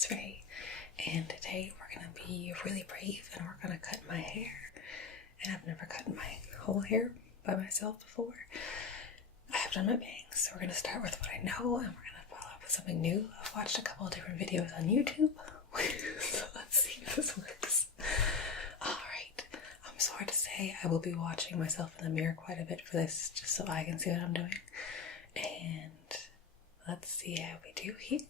it's Ray, and today we're going to be really brave and we're going to cut my hair. And I've never cut my whole hair by myself before. I have done my bangs, so we're going to start with what I know and we're going to follow up with something new. I've watched a couple of different videos on YouTube, so let's see if this works. Alright, I'm sorry to say I will be watching myself in the mirror quite a bit for this, just so I can see what I'm doing. And let's see how we do here.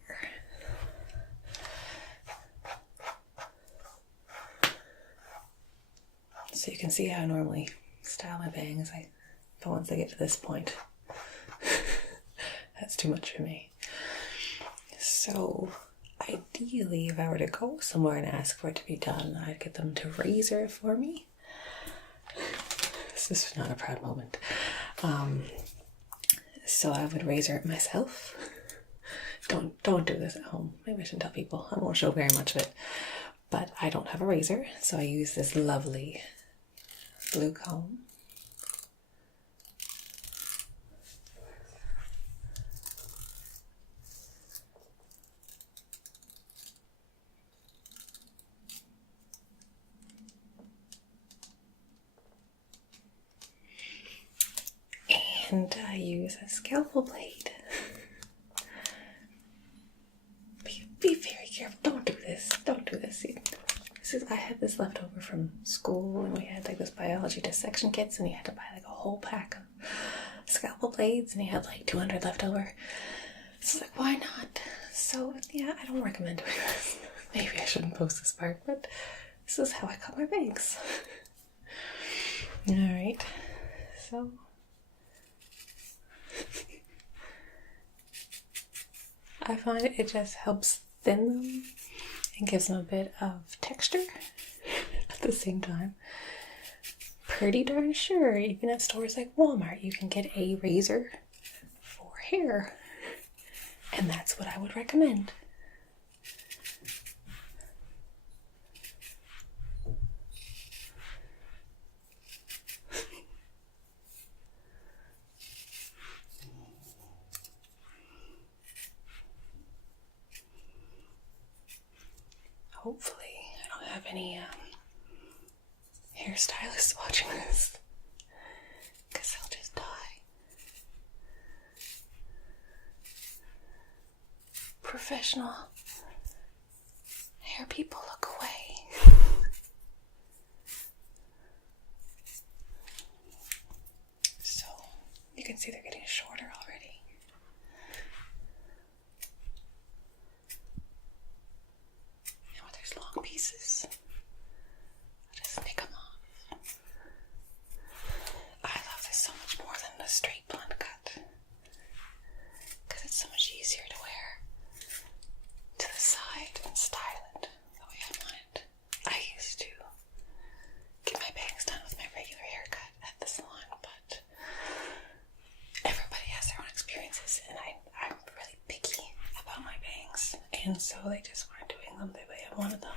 So you can see how I normally style my bangs, but once I get to this point, that's too much for me. So ideally, if I were to go somewhere and ask for it to be done, I'd get them to razor it for me. This is not a proud moment. So I would razor it myself. Don't do this at home. Maybe I shouldn't tell people. I won't show very much of it. But I don't have a razor, so I use this lovely blue comb. And I use a scalpel blade. Be very careful. Don't do this. Don't do this. I had this left over from school and we had like this biology dissection kits and you had to buy like a whole pack of scalpel blades and you had like 200 left over. So like, why not? So yeah, I don't recommend doing this. Maybe I shouldn't post this part, but this is how I cut my bangs. Alright, so I find it just helps thin them and gives them a bit of texture at the same time. Pretty darn sure, even at stores like Walmart, you can get a razor for hair. And that's what I would recommend. Hopefully, I don't have any hairstylists watching this, because they'll just die. Professional hair people, look away. So, you can see they're getting shorter already. Long pieces. I'll just nick them off. I love this so much more than the straight blunt cut because it's so much easier to wear to the side and style it the way I want it. I used to get my bangs done with my regular haircut at the salon, but everybody has their own experiences and I'm really picky about my bangs, and so they just weren't doing them the way I wanted them.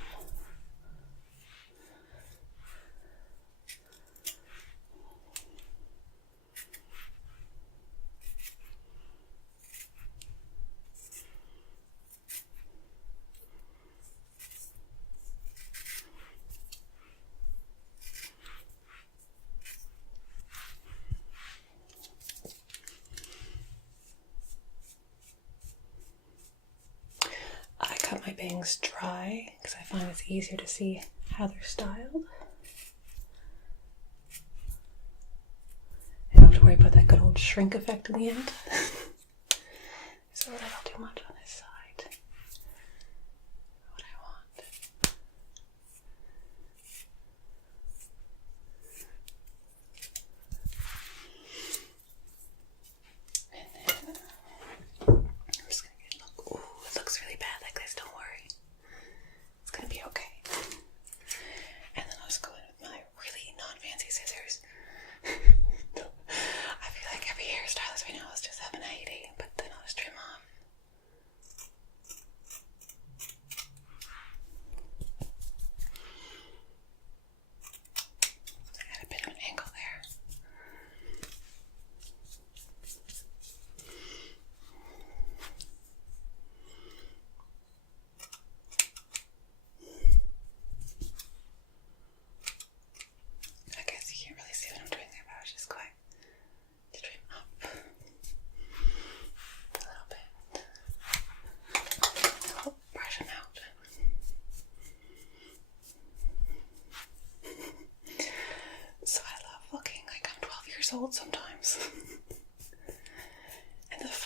My bangs dry because I find it's easier to see how they're styled. I don't have to worry about that good old shrink effect in the end. So I don't do much on this side. What I want. And then I'm just gonna get a look. Ooh, it looks really bad like this. Don't worry. It's gonna be okay. And then I'll just go in with my really non-fancy scissors. I feel like every hairstylist right now is just having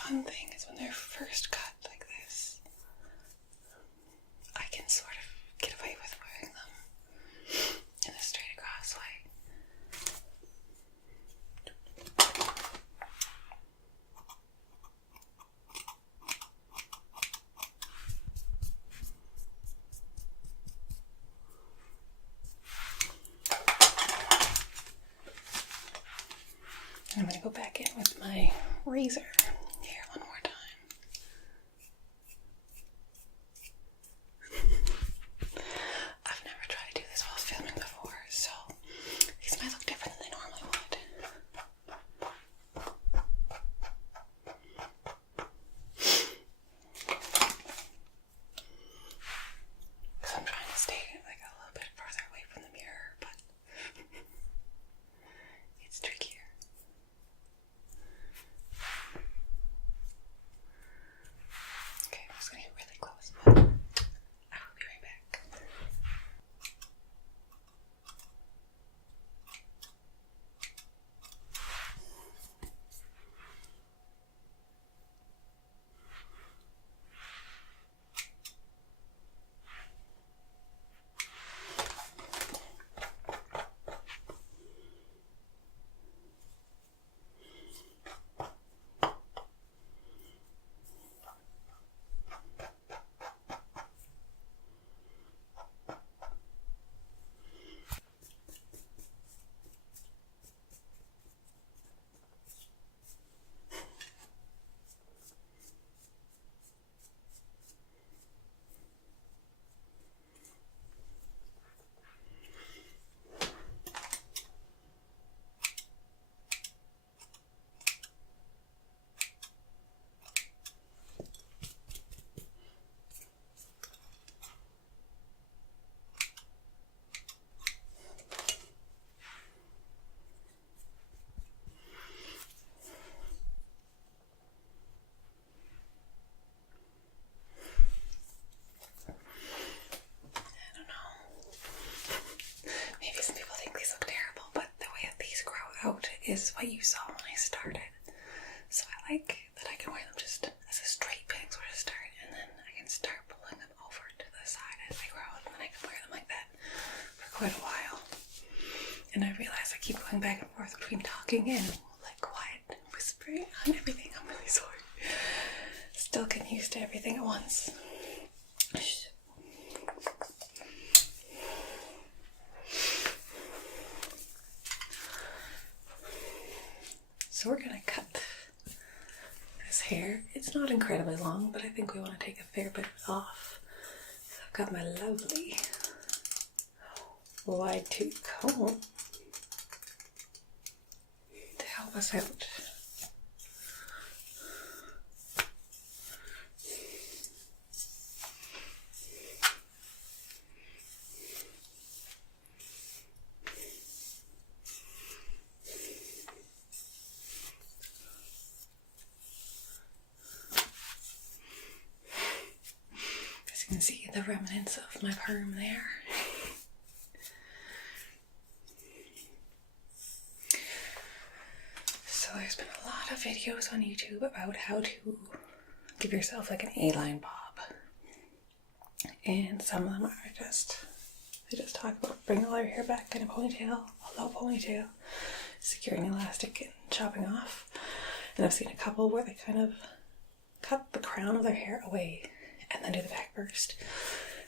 fun thing is when they're first cut like this, I can sort of get away with wearing them in a straight across way. I'm going to go back in with my razor here one more time. I've never tried to do this while filming before, so these might look different than they normally would. Because I'm trying to stay like a little bit further away from the mirror, but it's trickier. Okay, I'm just going to get really close, but I will be right back. Out is what you saw when I started. So I like that I can wear them just as a straight peg sort of start, and then I can start pulling them over to the side as they grow out, and then I can wear them like that for quite a while. And I realize I keep going back and forth between talking and like quiet and whispering on everything. I'm really sorry. Still getting used to everything at once. So we're going to cut this hair. It's not incredibly long, but I think we want to take a fair bit off. So I've got my lovely wide tooth comb to help us out. You can see the remnants of my perm there. So there's been a lot of videos on YouTube about how to give yourself like an A-line bob. And some of them are they just talk about bringing all your hair back in a ponytail, a low ponytail, securing elastic and chopping off. And I've seen a couple where they kind of cut the crown of their hair away and then do the back first.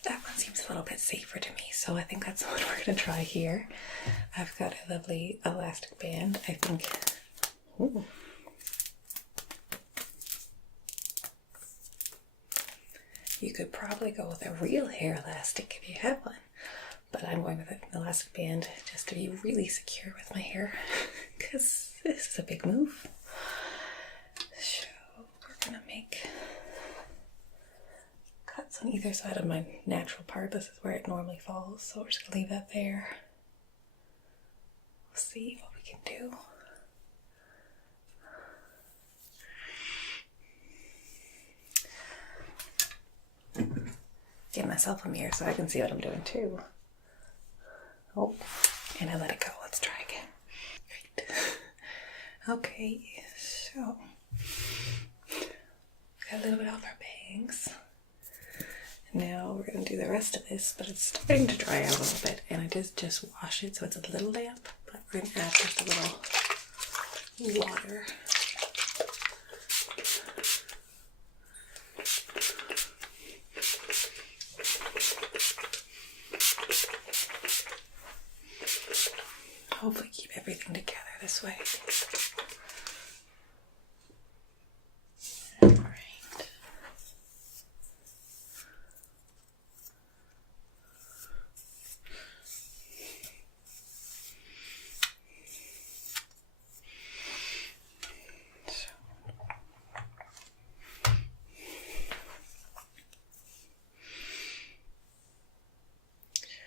That one seems a little bit safer to me, so I think that's what we're going to try here. I've got a lovely elastic band, I think. Ooh. You could probably go with a real hair elastic if you have one, but I'm going with an elastic band just to be really secure with my hair, because this is a big move. So we're going to make cuts on either side of my natural part. This is where it normally falls, so we're just going to leave that there. We'll see what we can do. Get myself a mirror so I can see what I'm doing too. Oh, and I let it go. Let's try again. Great. Okay, so a little bit off our bangs. Now we're going to do the rest of this, but it's starting to dry out a little bit, and I did just wash it, so it's a little damp, but we're going to add just a little water. Hopefully keep everything together this way. All right.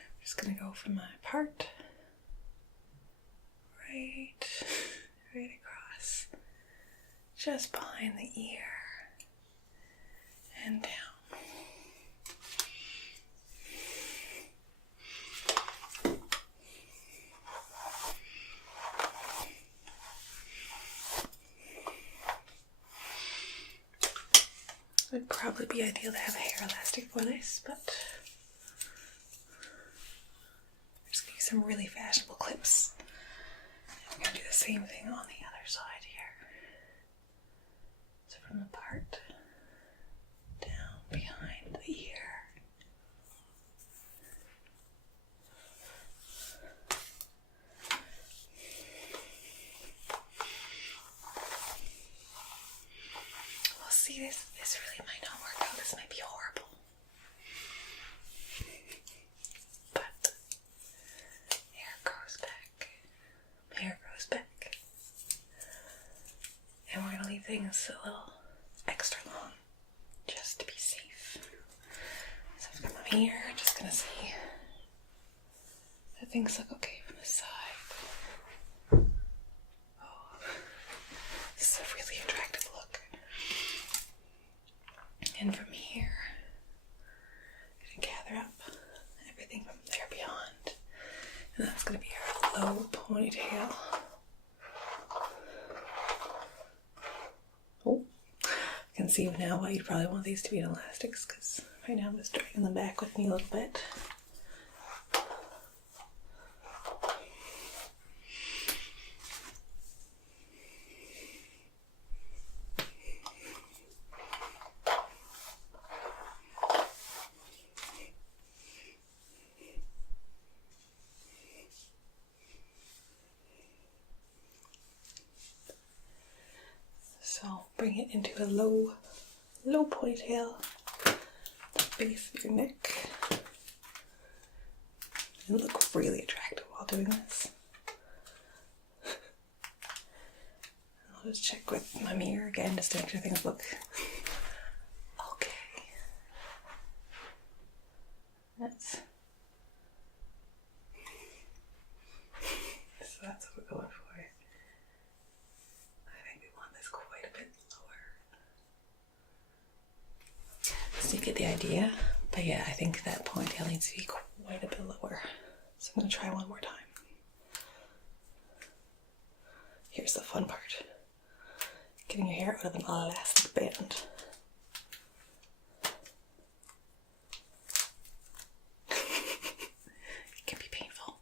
I'm just gonna go from my part. Right across, just behind the ear and down. It would probably be ideal to have a hair elastic for this, but I'm just going to use some really fashionable clips. I'm going to do the same thing on the other side here. So from the part down behind the ear. Well, see, this really might not work out. This might be horrible. But hair grows back. Hair grows back. And we're going to leave things a little extra long, just to be safe. So I've got my mirror, just going to see that things look okay from the side. Oh, this is a really attractive look. And from here, I'm going to gather up everything from there beyond. And that's going to be our low ponytail. Oh, I can see now why you'd probably want these to be in elastics, because right now I'm just dragging them back with me a little bit. So bring it into a low ponytail, the base of your neck, and look really attractive while doing this. I'll just check with my mirror again just to make sure things look okay. That's what we're going for. Quite a bit lower. So you get the idea, but yeah, I think that ponytail needs to be quite a bit lower. So I'm going to try one more time. Here's the fun part. Getting your hair out of an elastic band. It can be painful.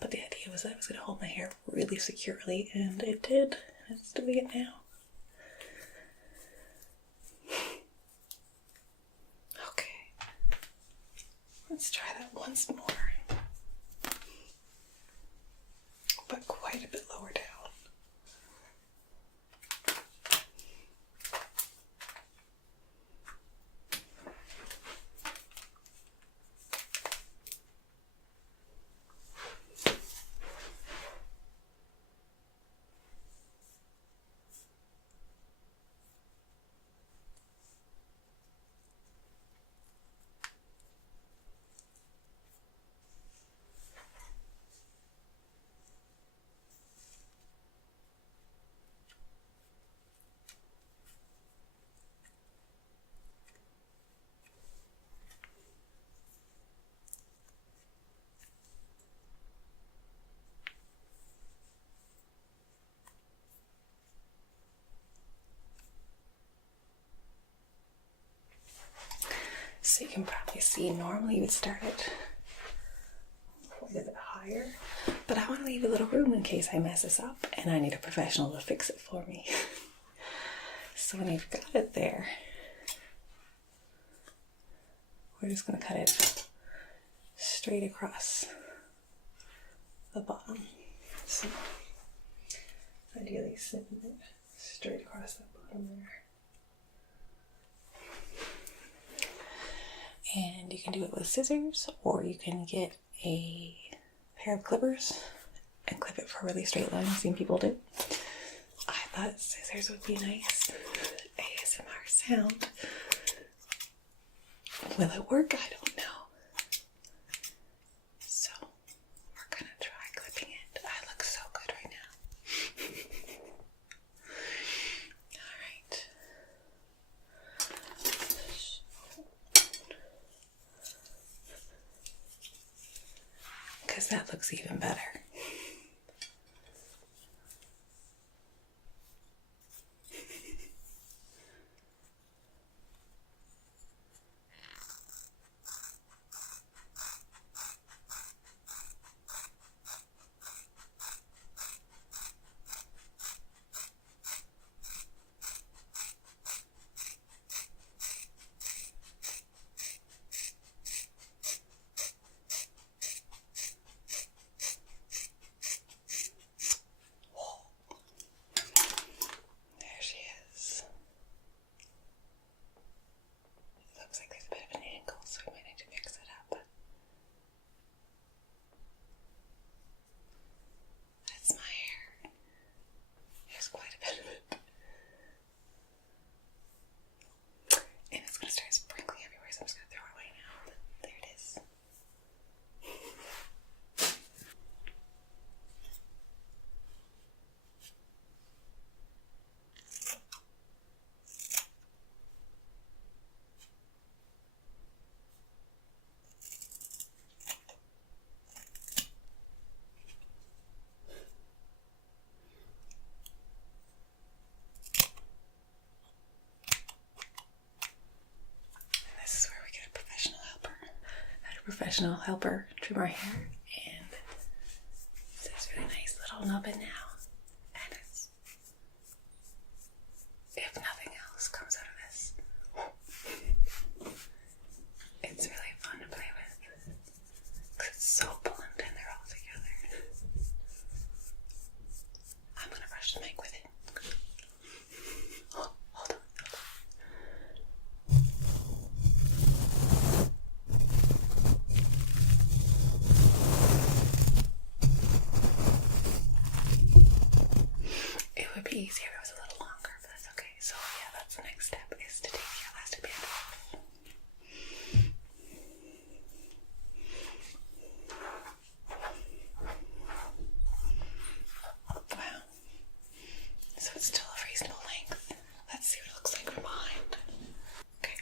But the idea was that I was going to hold my hair really securely, and it did. It's doing it now. Okay. Let's try that once more. But quite a bit lower down. So you can probably see normally you would start it quite a bit higher, but I want to leave a little room in case I mess this up and I need a professional to fix it for me. So when you've got it there, we're just going to cut it straight across the bottom. So ideally snipping it straight across the bottom there. And you can do it with scissors, or you can get a pair of clippers and clip it for a really straight line. I've seen people do. I thought scissors would be nice. ASMR sound. Will it work? I don't know. So we're gonna try clipping it. I look so good right now. Alright. Because that looks even better. Professional helper trim our hair, and this really nice little nubbin now, and it's, if nothing else comes out of this, it's really fun to play with because it's so blunt and they're all together. I'm gonna brush the mic with it. Oh, hold on. Easier if it was a little longer, but that's okay. So yeah, that's the next step, is to take the elastic band off. Wow. So it's still a reasonable length. Let's see what it looks like from behind. Okay.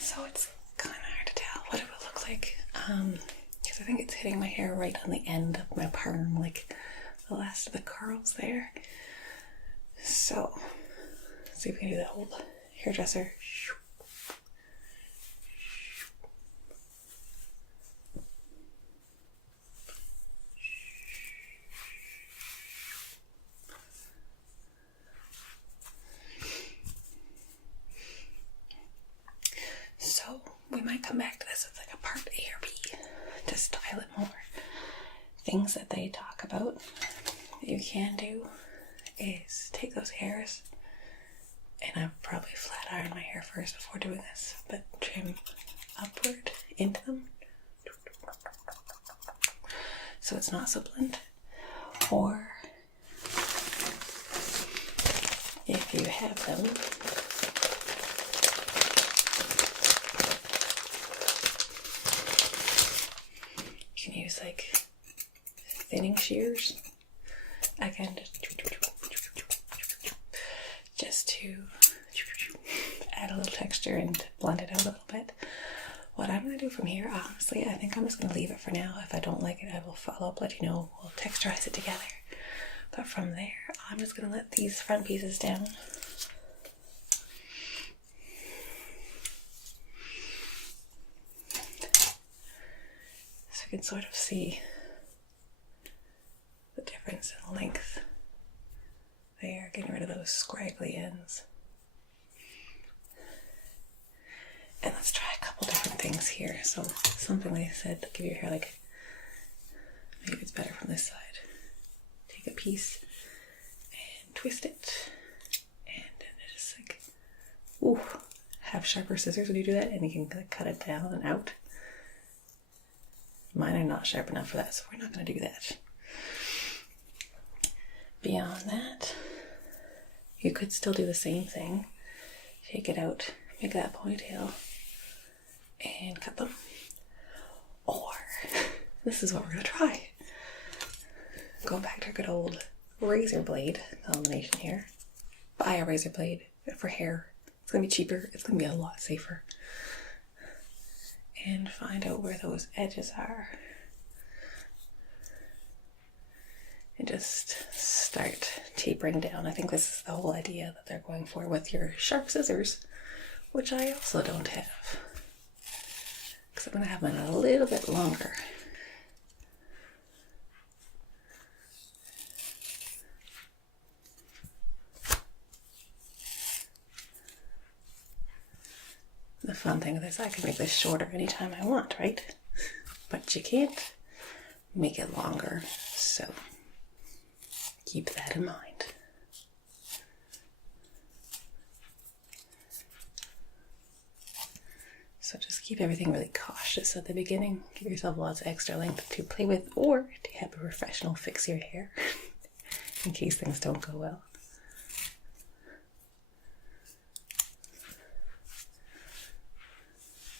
So it's kind of hard to tell what it will look like, because I think it's hitting my hair right on the end of my perm, like the last of the curls there. So, see if we can do that old hairdresser. So we might come back to this with like a part A or B to style it more. Things that they talk about that you can do is take those hairs, and I've probably flat ironed my hair first before doing this, but trim upward into them so it's not so blunt. Or if you have them, you can use like thinning shears Again, just to add a little texture and blend it out a little bit. What I'm going to do from here, honestly, I think I'm just going to leave it for now. If I don't like it, I will follow up, let you know. We'll texturize it together. But from there, I'm just going to let these front pieces down. So you can sort of see the difference in length there, getting rid of those scraggly ends. And let's try a couple different things here. So something they said to give your hair like, maybe it's better from this side. Take a piece and twist it, and then just like, ooh, have sharper scissors when you do that, and you can like cut it down and out. Mine are not sharp enough for that, so we're not going to do that. Beyond that, you could still do the same thing. Take it out, make that ponytail, and cut them. Or, this is what we're going to try. Go back to our good old razor blade combination here. Buy a razor blade for hair. It's going to be cheaper. It's going to be a lot safer. And find out where those edges are. And just start tapering down. I think this is the whole idea that they're going for with your sharp scissors, which I also don't have. Because I'm going to have mine a little bit longer. The fun thing with this, I can make this shorter anytime I want, right? But you can't make it longer, so keep that in mind. So just keep everything really cautious at the beginning. Give yourself lots of extra length to play with, or to have a professional fix your hair in case things don't go well.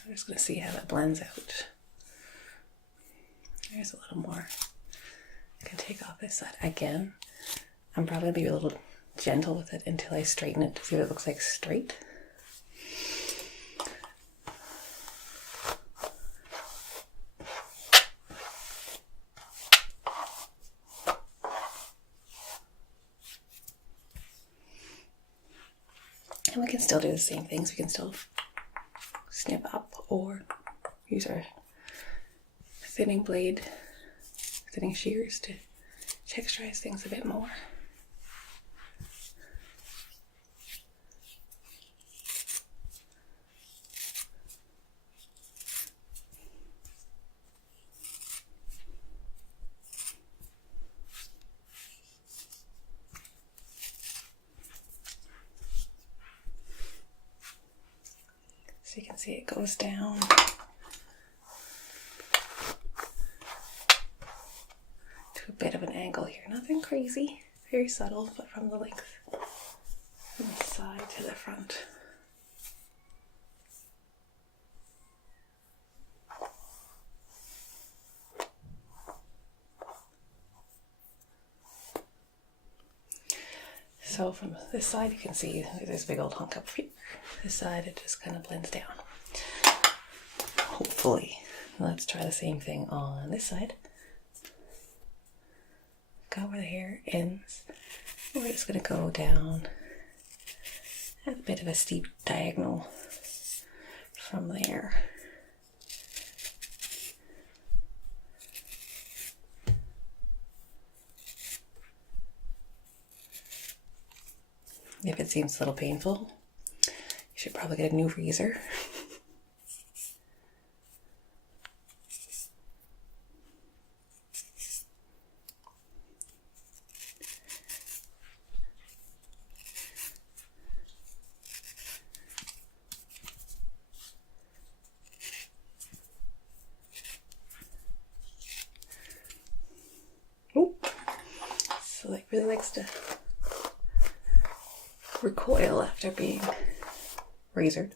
I'm just going to see how that blends out. There's a little more. I can take off this side again. I'm probably going to be a little gentle with it until I straighten it to see what it looks like straight. And we can still do the same things. We can still snip up or use our thinning blade, thinning shears to texturize things a bit more. So you can see it goes down. To a bit of an angle here. Nothing crazy, very subtle, but from the length, from the side to the front. So from this side you can see there's a big old hunk up here. This side it just kind of blends down. Hopefully. Let's try the same thing on this side. Go where the hair ends. We're just going to go down a bit of a steep diagonal from there. If it seems a little painful, you should probably get a new razor. Oop. So it really likes to recoil after being razored.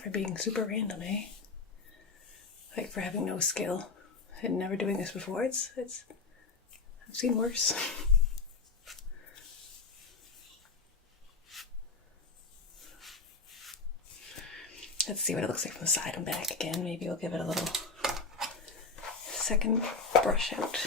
for being super random, eh? Like for having no skill and never doing this before. It's I've seen worse. Let's see what it looks like from the side and back again. Maybe we'll give it a little second brush out.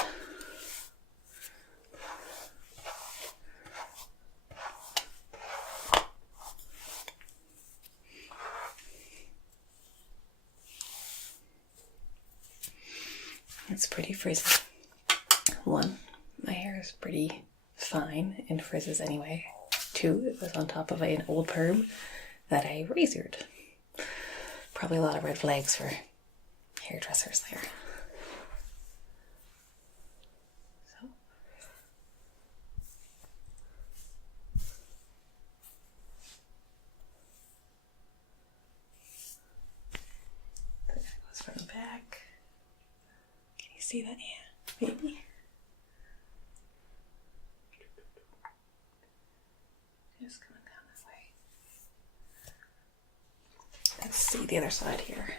It's pretty frizzy. One, my hair is pretty fine and frizzes anyway. Two, it was on top of an old perm that I razored. Probably a lot of red flags for hairdressers there. So. That goes from the back. Can you see that? Yeah, maybe. Just coming down that way. Let's see the other side here.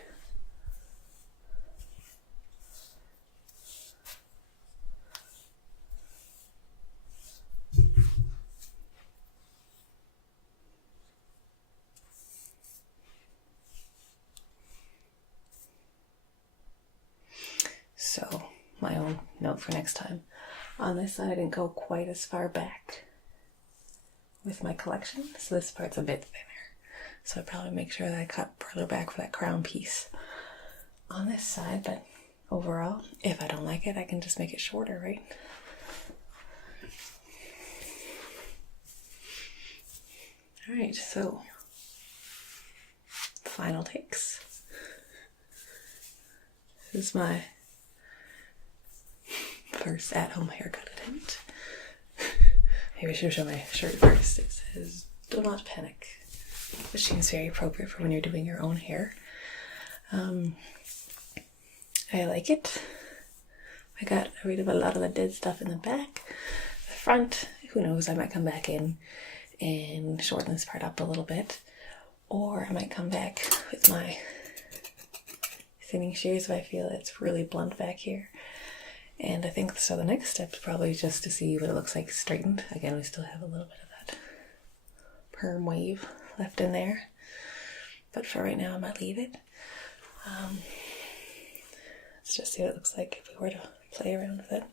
So, my own note for next time. On this side, I didn't go quite as far back with my collection, so this part's a bit thinner. So I probably make sure that I cut further back for that crown piece on this side, but overall, if I don't like it, I can just make it shorter, right? Alright, so final takes. This is my first at-home haircut attempt. Maybe I should show my shirt first. It says, "Do not panic," which seems very appropriate for when you're doing your own hair. I like it. I got rid of a lot of the dead stuff in the back. The front, who knows, I might come back in and shorten this part up a little bit. Or I might come back with my thinning shears if I feel it's really blunt back here. And I think so the next step is probably just to see what it looks like straightened. Again, we still have a little bit of that perm wave left in there. But for right now, I might leave it. Let's just see what it looks like if we were to play around with it.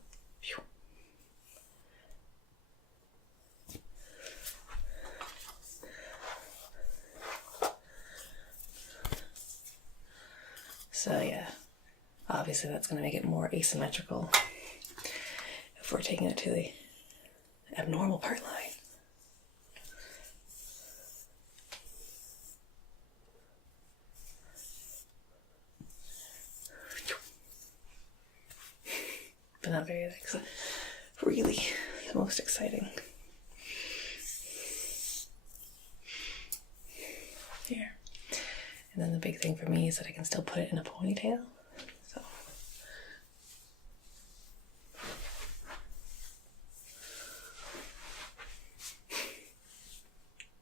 So yeah, obviously that's going to make it more asymmetrical if we're taking it to the abnormal part line. But not very, like, really the most exciting. Here. And then the big thing for me is that I can still put it in a ponytail. So.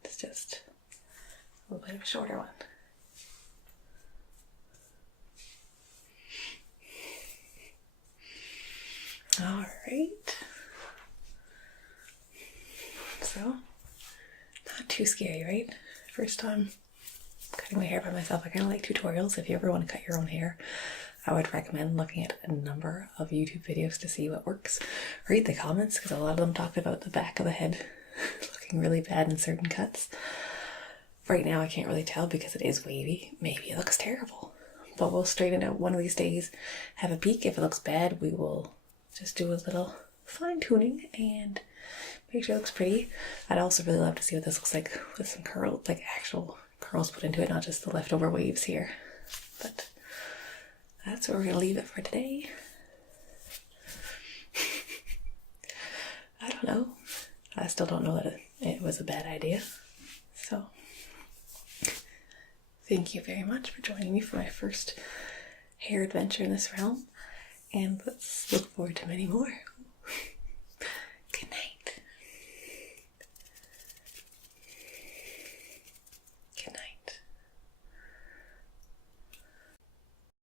It's just a little bit of a shorter one. All right. So, not too scary, right? First time cutting my hair by myself. I kind of like tutorials. If you ever want to cut your own hair, I would recommend looking at a number of YouTube videos to see what works. Read the comments, because a lot of them talk about the back of the head looking really bad in certain cuts. Right now I can't really tell because it is wavy. Maybe it looks terrible. But we'll straighten it out one of these days, have a peek. If it looks bad, we will just do a little fine tuning and make sure it looks pretty. I'd also really love to see what this looks like with some curls, like actual curls put into it, not just the leftover waves here. But that's where we're going to leave it for today. I don't know. I still don't know that it was a bad idea. So, thank you very much for joining me for my first hair adventure in this realm. And let's look forward to many more.